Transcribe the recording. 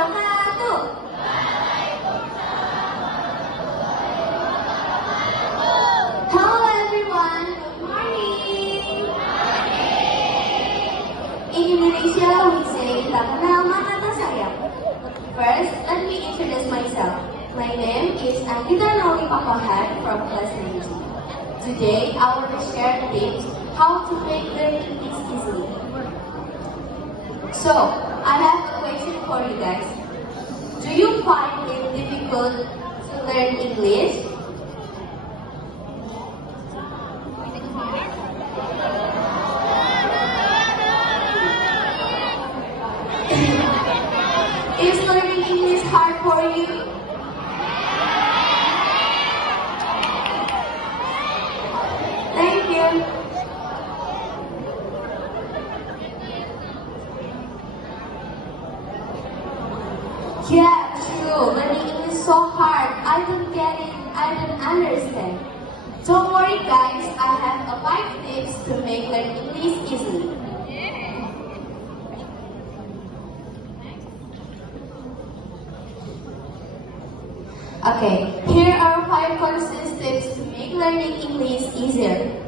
wabarakatuh. Hello everyone, good morning. In Indonesia, we say tak kenal maka tak sayang. First, let me introduce myself. My name is Anggita Nawi Pakohan from class 9G. Today, I want to share tips how to make learning English easily. So, I have a question for you guys. Do you find it difficult to learn English? Is learning English hard for you? Thank you. Yeah, true. Learning English is so hard. I don't get it. I don't understand. Don't worry guys, I have 5 tips to make learning English easily. Okay, here are 5 consistent tips to make learning English easier.